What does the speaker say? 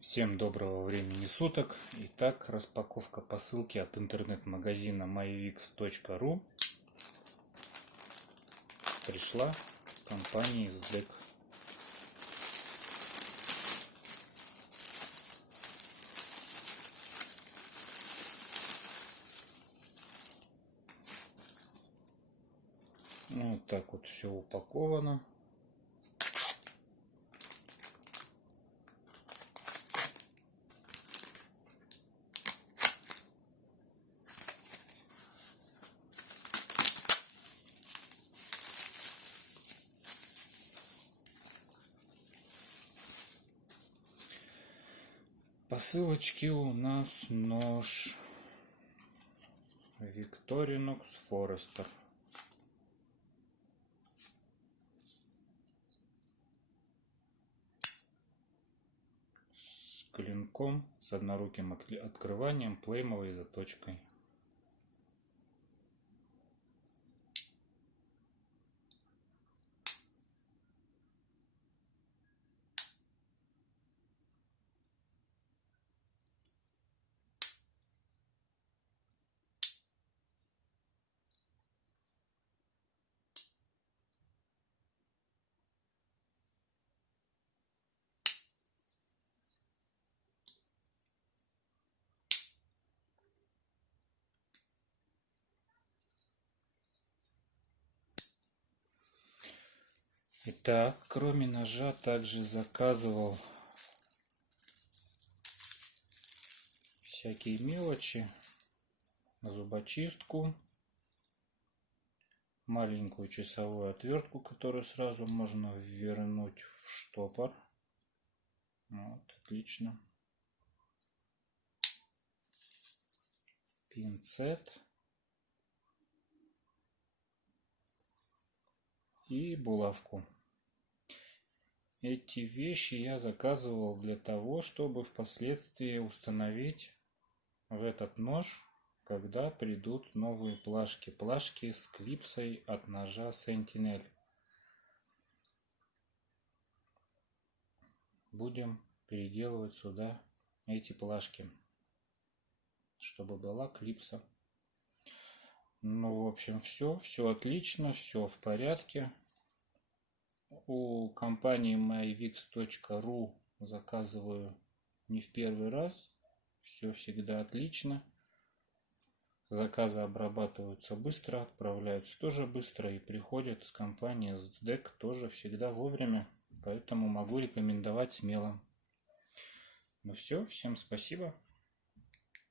Всем доброго времени суток. Итак, распаковка посылки от интернет-магазина myvix.ru пришла компании SDEC. Вот так вот все упаковано. В посылочке у нас нож Victorinox Forester. С клинком, с одноруким открыванием, плеймовой заточкой. Итак, кроме ножа также заказывал всякие мелочи, зубочистку, маленькую часовую отвертку, которую сразу можно ввернуть в штопор. Вот, отлично. Пинцет и булавку. Эти вещи я заказывал для того, чтобы впоследствии установить в этот нож, когда придут новые плашки. Плашки с клипсой от ножа Sentinel. Будем переделывать сюда эти плашки, чтобы была клипса. Ну, в общем, все отлично, все в порядке. У компании myvix.ru заказываю не в первый раз. Все всегда отлично. Заказы обрабатываются быстро, отправляются тоже быстро и приходят с компании SDEC тоже всегда вовремя. Поэтому могу рекомендовать смело. Ну все, всем спасибо.